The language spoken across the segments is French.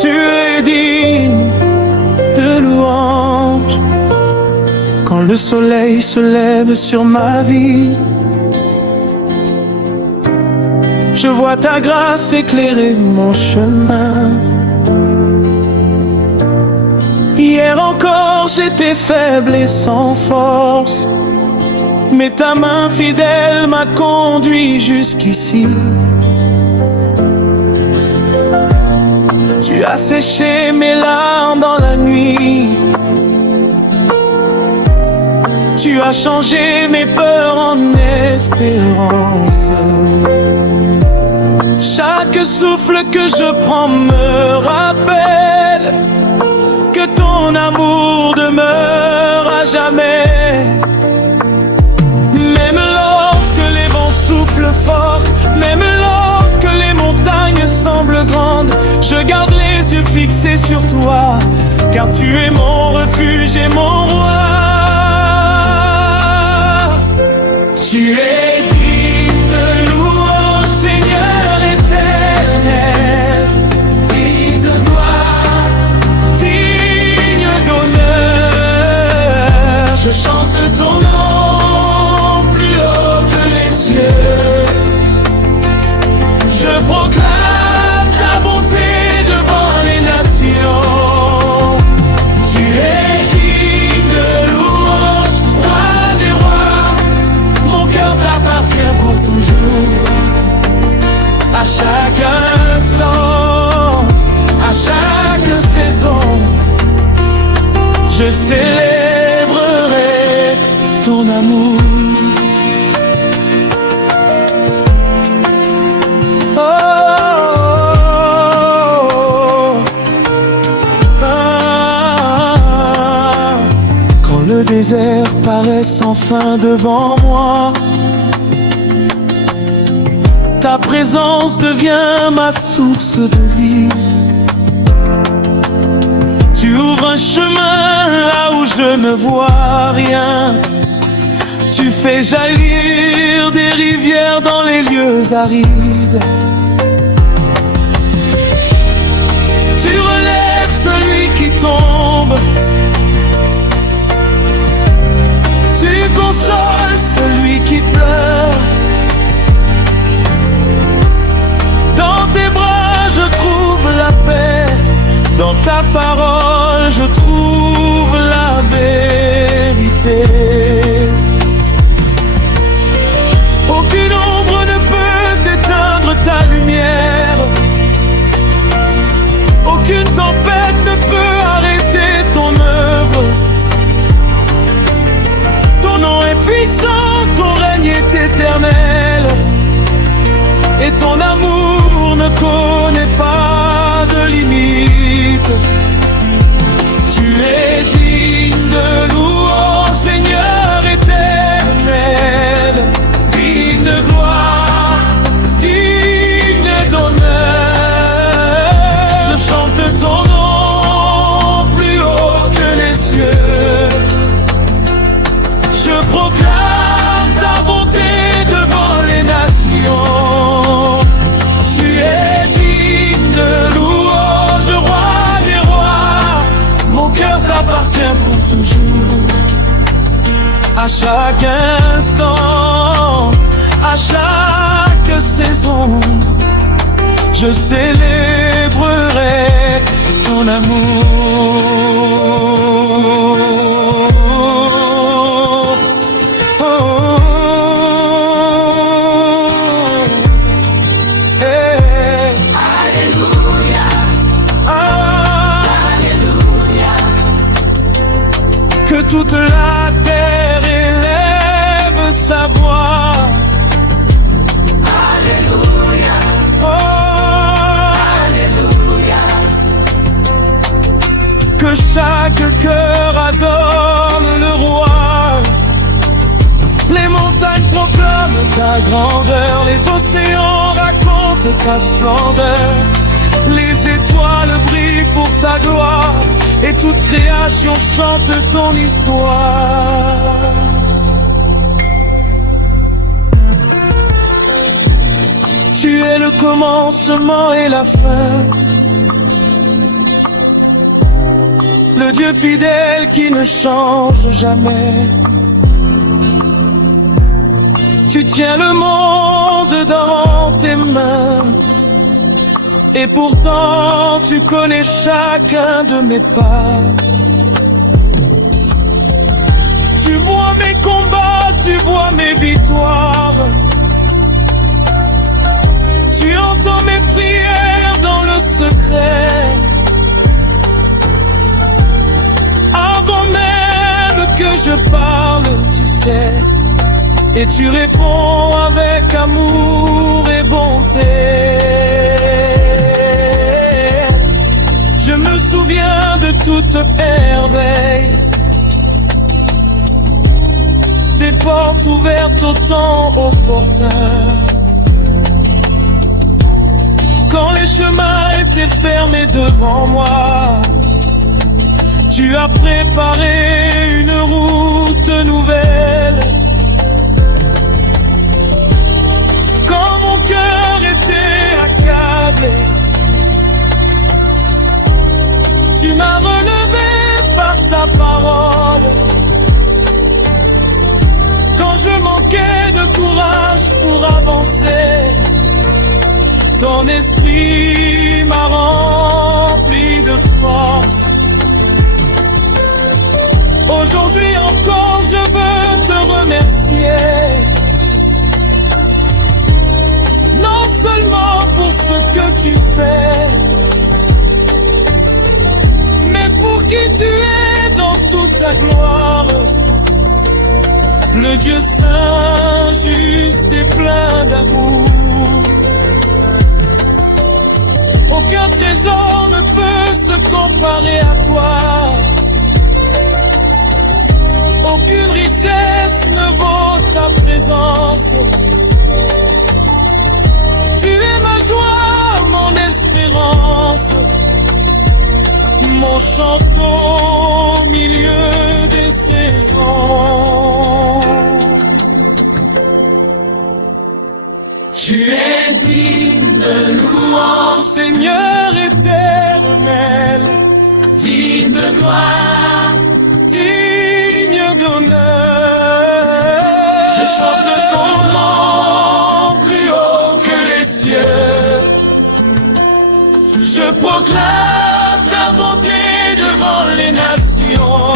Tu es digne de louange. Quand le soleil se lève sur ma vie, je vois ta grâce éclairer mon chemin. Hier encore j'étais faible et sans force, mais ta main fidèle m'a conduit jusqu'ici. Tu as séché mes larmes dans la nuit. Tu as changé mes peurs en espérance. Chaque souffle que je prends me rappelle que ton amour demeure à jamais. Même lorsque les vents soufflent fort, même lorsque les montagnes semblent grandes, je garde les yeux fixés sur toi, car tu es mon refuge et mon roi. Tu es digne de louange, Seigneur éternel, digne de gloire, digne d'honneur. Je chante ton nom plus haut que les cieux. Je proclame ta bonté devant les nations. Tu es digne de louange, roi des rois. Mon cœur t'appartient pour toujours. À chaque instant, à chaque saison, je célébrerai ton amour. Oh, ah. Quand le désert paraît sans fin devant moi, ta présence devient ma source de vie. Tu ouvres un chemin là où je ne vois rien. Tu fais jaillir des rivières dans les lieux arides. Tu relèves celui qui tombe. Tu consoles celui qui pleure. Dans tes bras je trouve la paix. Dans ta parole je trouve la vérité. Aucune ombre ne peut éteindre ta lumière. Aucune tempête ne peut arrêter ton œuvre. Ton nom est puissant, ton règne est éternel. Et ton amour ne connaît pas de limite. Tu es digne de louange, Seigneur éternel, digne de gloire, digne d'honneur. Je chante ton nom plus haut que les cieux. Je proclame ta bonté devant les nations. Tu es digne de louange, roi des rois. Mon cœur t'appartient pour toujours. À chaque instant, à chaque saison, je célébrerai ton amour. Oh, hey. Alléluia, Ah, Alléluia. que toute la terre élève sa voix. Alléluia, Oh, Alléluia. que chaque cœur adore le roi. Les montagnes proclament ta grandeur, les océans racontent ta splendeur. Les étoiles brillent pour ta gloire, et toute création chante ton histoire. Tu es le commencement et la fin. le Dieu fidèle qui ne change jamais. Tu tiens le monde dans tes mains, et pourtant tu connais chacun de mes pas. Tu vois mes combats, tu vois mes victoires. Tu entends mes prières dans le secret. Avant même que je parle, tu sais, et tu réponds avec amour et bonté. Je me souviens de toute merveille, des portes ouvertes au temps opportun. Quand les chemins étaient fermés devant moi, tu as préparé une route nouvelle. Quand mon cœur était accablé, tu m'as relevé par ta parole. Quand je manquais de courage pour avancer, ton esprit m'a rempli de force. Aujourd'hui encore je veux te remercier, non seulement pour ce que tu fais, mais pour qui tu es dans toute ta gloire. Le Dieu saint, juste et plein d'amour. Aucun trésor ne peut se comparer à toi. Aucune richesse ne vaut ta présence. Tu es ma joie, mon espérance, mon chanteau au milieu des saisons. Tu es digne de louange, Seigneur éternel, digne de gloire, digne d'honneur. Je chante ton nom plus haut que les cieux. Je proclame ta bonté devant les nations.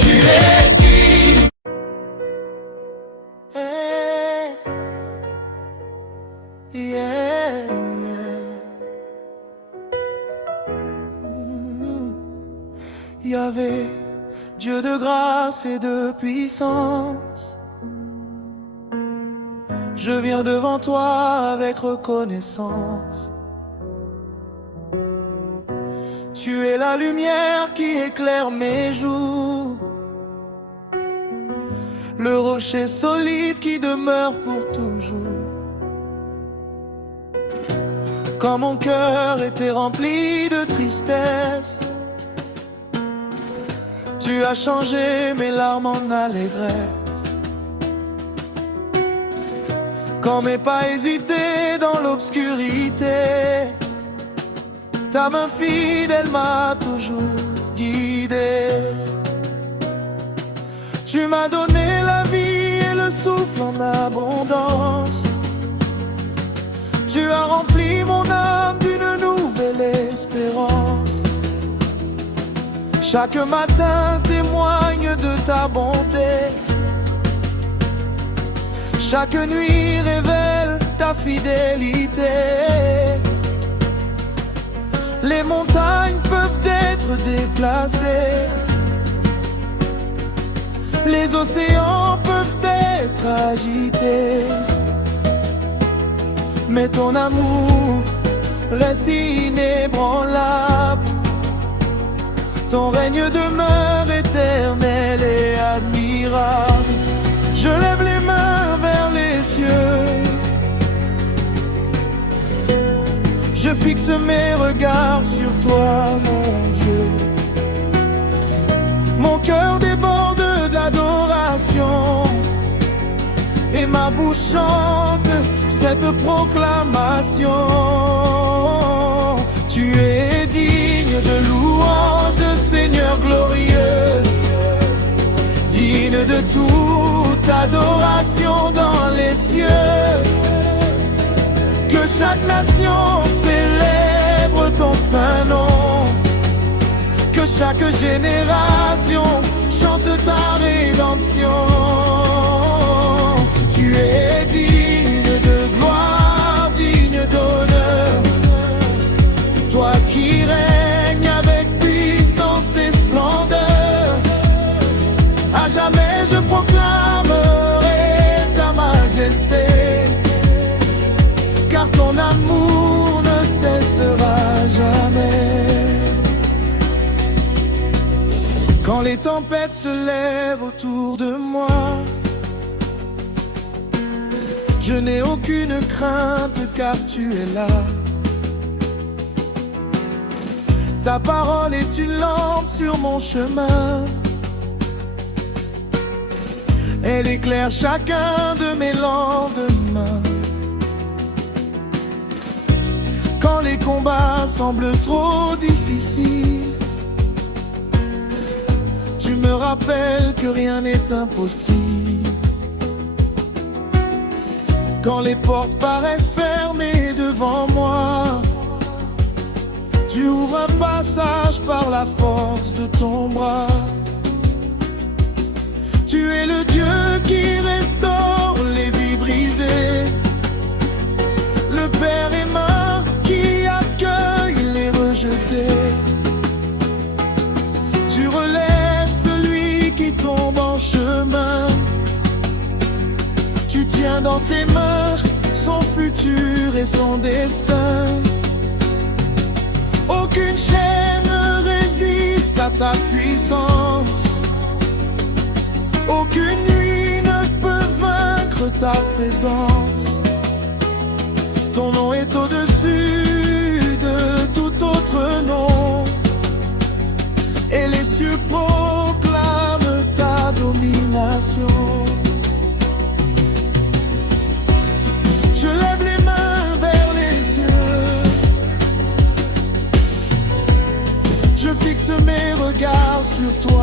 Tu es digne. Yeah, Yahvé, Dieu de grâce et de puissance, je viens devant toi avec reconnaissance. Tu es la lumière qui éclaire mes jours, le rocher solide qui demeure pour toujours. Quand mon cœur était rempli de tristesse, tu as changé mes larmes en allégresse. Quand mes pas hésitaient dans l'obscurité, ta main fidèle m'a toujours guidé. Tu m'as donné la vie et le souffle en abondance. Tu as rempli mon âme d'une nouvelle espérance. Chaque matin témoigne de ta bonté. Chaque nuit révèle ta fidélité. Les montagnes peuvent être déplacées, les océans peuvent être agités, mais ton amour reste inébranlable. Ton règne demeure éternel et admirable. Je lève les mains vers les cieux, je fixe mes regards sur toi, mon Dieu. Mon cœur déborde d'adoration et ma bouche chante cette proclamation. Tu es digne de louange, adoration dans les cieux. Que chaque nation célèbre ton saint nom. Que chaque génération chante ta rédemption. Tu es digne de gloire, digne d'honneur. Toi qui règnes avec puissance et splendeur. À jamais je proclamerai ta majesté, car ton amour ne cessera jamais. Quand les tempêtes se lèvent autour de moi, je n'ai aucune crainte car tu es là. Ta parole est une lampe sur mon chemin. Elle éclaire chacun de mes lendemains. Quand les combats semblent trop difficiles, tu me rappelles que rien n'est impossible. Quand les portes paraissent fermées devant moi, tu ouvres un passage par la force de ton bras. Tu es le Dieu qui restaure les vies brisées, le Père aimant qui accueille les rejetés. Tu relèves celui qui tombe en chemin. Tu tiens dans tes mains son futur et son destin. Aucune chaîne ne résiste à ta puissance. Aucune nuit ne peut vaincre ta présence. Ton nom est au-dessus de tout autre nom, et les cieux proclament ta domination. Je lève les mains vers les cieux, je fixe mes regards sur toi.